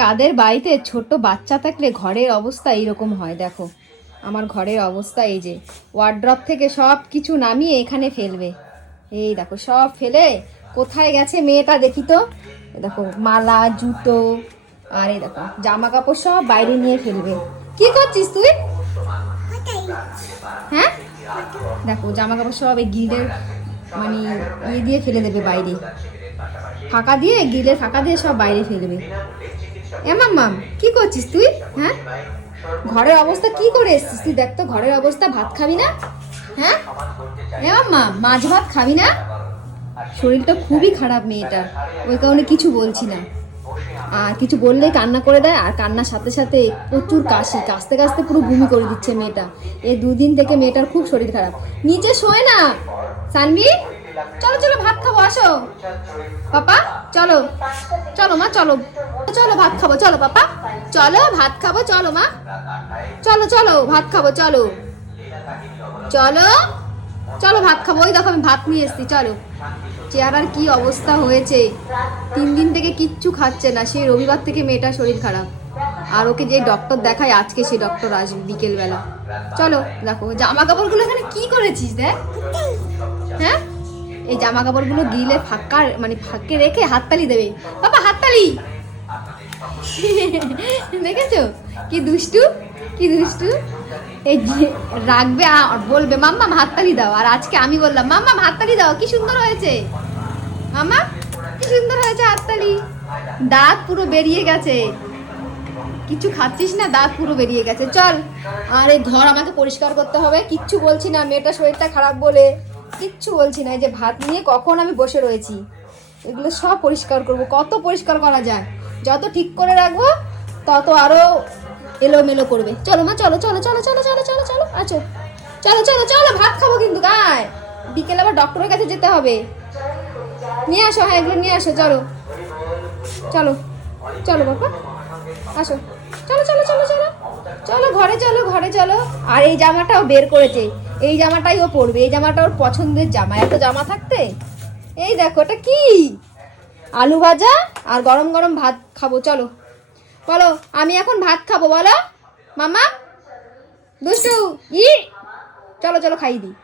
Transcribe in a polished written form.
কাদের বাড়িতে ছোট বাচ্চা থাকলে ঘরের অবস্থা এইরকম হয়। দেখো আমার ঘরের অবস্থা, এই যে ওয়ার্ড্রপ থেকে সব কিছু নামিয়ে এখানে ফেলবে। এই দেখো সব ফেলে কোথায় গেছে মেয়েটা দেখি তো। দেখো মালা, জুতো, আর এই দেখো জামা কাপড় সব বাইরে নিয়ে ফেলবে। কি করছিস তুই? হ্যাঁ দেখো জামা কাপড় সব এই গ্রিলের মানে ইয়ে দিয়ে ফেলে দেবে বাইরে, ফাঁকা দিয়ে, গ্রিলের ফাঁকা দিয়ে সব বাইরে ফেলবে। মাম কি করছিস তুই? হ্যাঁ ঘরের অবস্থা কি করে এসছিস তুই? দেখ তো ঘরের অবস্থা। ভাত খাবি না? হ্যাঁ মা মাছ ভাত খাবি না? শরীরটা খুবই খারাপ মেয়েটার, ওই কারণে কিছু বলছি না। আর কিছু বললে কান্না করে দেয়, আর কান্নার সাথে সাথে প্রচুর কাশি, কাশতে কাশতে পুরো বমি করে দিচ্ছে মেয়েটা। এই দুদিন থেকে মেয়েটার খুব শরীর খারাপ। নিচে শোয় না। সানভি চলো চলো ভাত খাবো, আসো পাপা, চলো চলো মা, চলো চলো ভাত খাবো, চলো পাপা, চলো ভাত খাবো, চলো মা, চলো চলো ভাত খাবো, চলো চলো চলো ভাত খাবো। ওই দেখো আমি ভাত নিয়ে এসছি, চলো। চেহারার কি অবস্থা হয়েছে, 3 দিন থেকে কিচ্ছু খাচ্ছে না। সেই রবিবার থেকে মেয়েটার শরীর খারাপ। আর ওকে যে ডক্টর দেখায় আজকে সেই ডক্টর আসবে বিকেলবেলা। চলো দেখো জামা কাপড়গুলো এখানে কি করেছিস দেখ। হ্যাঁ এই জামা কাপড়গুলো গিলে ফাঁকা মানে ফাঁকে রেখে হাততালি দেবে। বাবা হাততালি দেখেছো কি দুষ্টু, কি দুষ্টু। এই রাখবে আর বলবে মাম্মা হাততালি দাও। আর আজকে আমি বললাম মাম্মা হাততালি দাও, কি সুন্দর হয়েছে মাম্মা, কি সুন্দর হয়েছে হাততালি। দাঁত পুরো বেরিয়ে গেছে, কিছু খাচ্ছিস না, দাঁত পুরো বেরিয়ে গেছে। চল, আর এই ঘর আমাকে পরিষ্কার করতে হবে। কিচ্ছু বলছি না, মেয়েটার শরীরটা খারাপ বলে কিচ্ছু বলছি না। এই যে ভাত নিয়ে কখন আমি বসে রয়েছি, এগুলো সব পরিষ্কার করব। কত পরিষ্কার করা যায়, যত ঠিক করে রাখবো তত আরো এলোমেলো করবে। চলো মা, চলো চলো চলো চলো চলো চলো চলো, আছো চলো চলো চলো ভাত খাবো কিন্তু গায়ে। বিকেলে আবার ডক্টরের কাছে যেতে হবে। নিয়ে আসো, হ্যাঁ এগুলো নিয়ে আসো, চলো চলো চলো বাবা, আসো চলো চলো চলো চলো চলো ঘরে চলো, ঘরে চলো। আর এই জামাটাও বের করেছে, এই জামাটাই ও পরবে। এই জামাটা ওর পছন্দের জামা। এত জামা থাকতে এই দেখো এটা কি, আলু ভাজা আর গরম গরম ভাত খাবো। চলো বলো আমি এখন ভাত খাবো, বলো মামা দুষ্টু ই, চলো চলো খাইয়ে দিই।